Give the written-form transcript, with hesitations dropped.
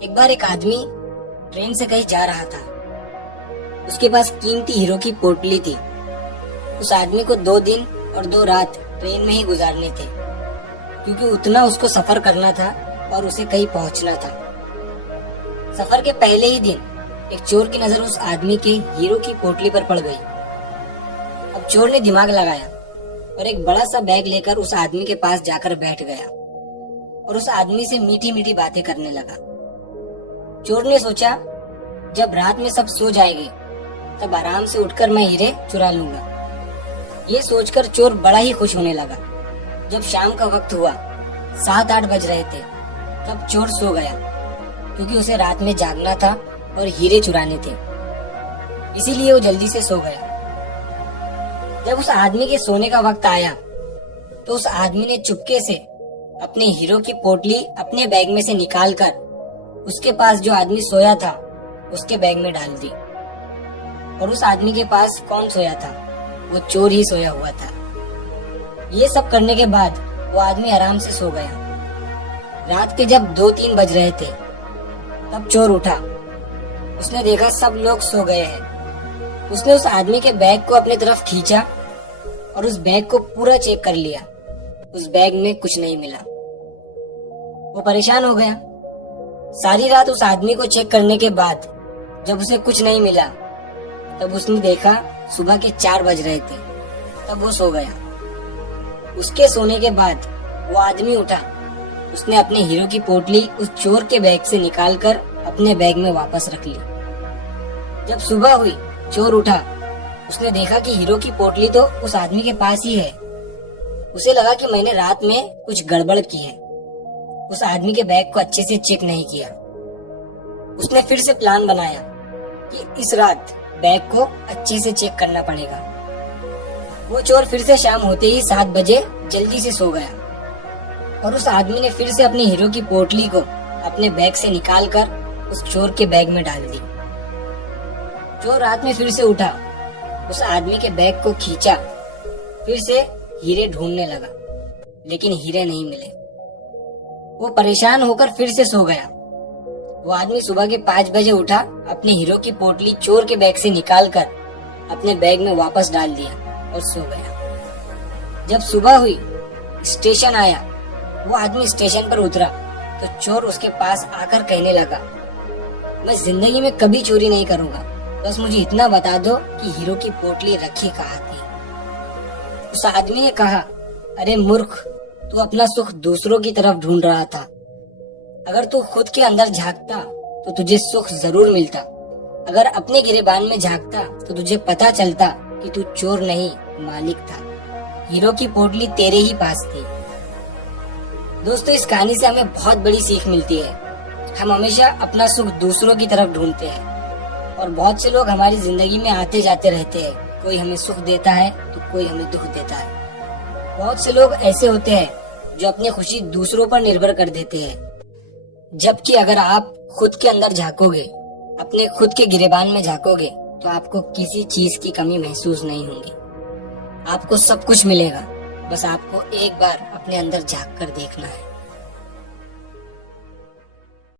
एक बार एक आदमी ट्रेन से कहीं जा रहा था। उसके पास कीमती हीरो की पोटली थी। उस आदमी को 2 दिन और 2 रात ट्रेन में ही गुजारने थे, क्योंकि उतना उसको सफर करना था और उसे कहीं पहुंचना था। सफर के पहले ही दिन एक चोर की नजर उस आदमी के हीरो की पोटली पर पड़ गई। अब चोर ने दिमाग लगाया और एक बड़ा सा बैग लेकर उस आदमी के पास जाकर बैठ गया और उस आदमी से मीठी मीठी बातें करने लगा। चोर ने सोचा, जब रात में सब सो जाएंगे तब आराम से उठकर मैं हीरे चुरा लूंगा। ये सोचकर चोर बड़ा ही खुश होने लगा। जब शाम का वक्त हुआ, 7-8 बज रहे थे, तब चोर सो गया, क्योंकि उसे रात में जागना था और हीरे चुराने थे, इसीलिए वो जल्दी से सो गया। जब उस आदमी के सोने का वक्त आया तो उस आदमी ने चुपके से अपने हीरो की पोटली अपने बैग में से निकालकर उसके पास जो आदमी सोया था उसके बैग में डाल दी। और उस आदमी के पास कौन सोया था? वो चोर ही सोया हुआ था। ये सब करने के बाद वो आदमी आराम से सो गया। रात के जब 2-3 बज रहे थे तब चोर उठा। उसने देखा सब लोग सो गए हैं। उसने उस आदमी के बैग को अपने तरफ खींचा और उस बैग को पूरा चेक कर लिया। उस बैग में कुछ नहीं मिला। वो परेशान हो गया। सारी रात उस आदमी को चेक करने के बाद जब उसे कुछ नहीं मिला तब उसने देखा सुबह के 4 बज रहे थे, तब वो सो गया। उसके सोने के बाद वो आदमी उठा। उसने अपने हीरो की पोटली उस चोर के बैग से निकालकर अपने बैग में वापस रख ली। जब सुबह हुई, चोर उठा। उसने देखा कि हीरो की पोटली तो उस आदमी के पास ही है। उसे लगा कि मैंने रात में कुछ गड़बड़ की है। उस आदमी के बैग को अच्छे से चेक नहीं किया। उसने फिर से प्लान बनाया कि इस रात बैग को अच्छे से चेक करना पड़ेगा। वो चोर फिर से शाम होते ही 7 बजे जल्दी से सो गया और उस आदमी ने फिर से अपने हीरो की पोटली को अपने बैग से निकालकर उस चोर के बैग में डाल दी। चोर रात में फिर से उठा, उस आदमी के बैग को खींचा, फिर से हीरे ढूंढने लगा, लेकिन हीरे नहीं मिले। वो परेशान होकर फिर से सो गया। वो आदमी सुबह के 5 बजे उठा, अपने हीरो की पोटली चोर के बैग से निकालकर अपने बैग में वापस डाल दिया और सो गया। जब सुबह हुई, स्टेशन आया। वो आदमी स्टेशन पर उतरा तो चोर उसके पास आकर कहने लगा, मैं जिंदगी में कभी चोरी नहीं करूंगा, बस मुझे इतना बता दो कि हीरो की पोटली रखी कहाँ थी। उस आदमी ने कहा, अरे मूर्ख, तू अपना सुख दूसरों की तरफ ढूंढ रहा था। अगर तू खुद के अंदर झांकता तो तुझे सुख जरूर मिलता। अगर अपने गिरेबान में झांकता तो तुझे पता चलता कि तू चोर नहीं, मालिक था। हीरो की पोटली तेरे ही पास थी। दोस्तों, इस कहानी से हमें बहुत बड़ी सीख मिलती है। हम हमेशा अपना सुख दूसरों की तरफ ढूंढते हैं और बहुत से लोग हमारी जिंदगी में आते जाते रहते हैं। कोई हमें सुख देता है तो कोई हमें दुख देता है। बहुत से लोग ऐसे होते हैं जो अपनी खुशी दूसरों पर निर्भर कर देते हैं, जबकि अगर आप खुद के अंदर झांकोगे, अपने खुद के गिरेबान में झांकोगे, तो आपको किसी चीज की कमी महसूस नहीं होगी। आपको सब कुछ मिलेगा, बस आपको एक बार अपने अंदर झांक कर देखना है।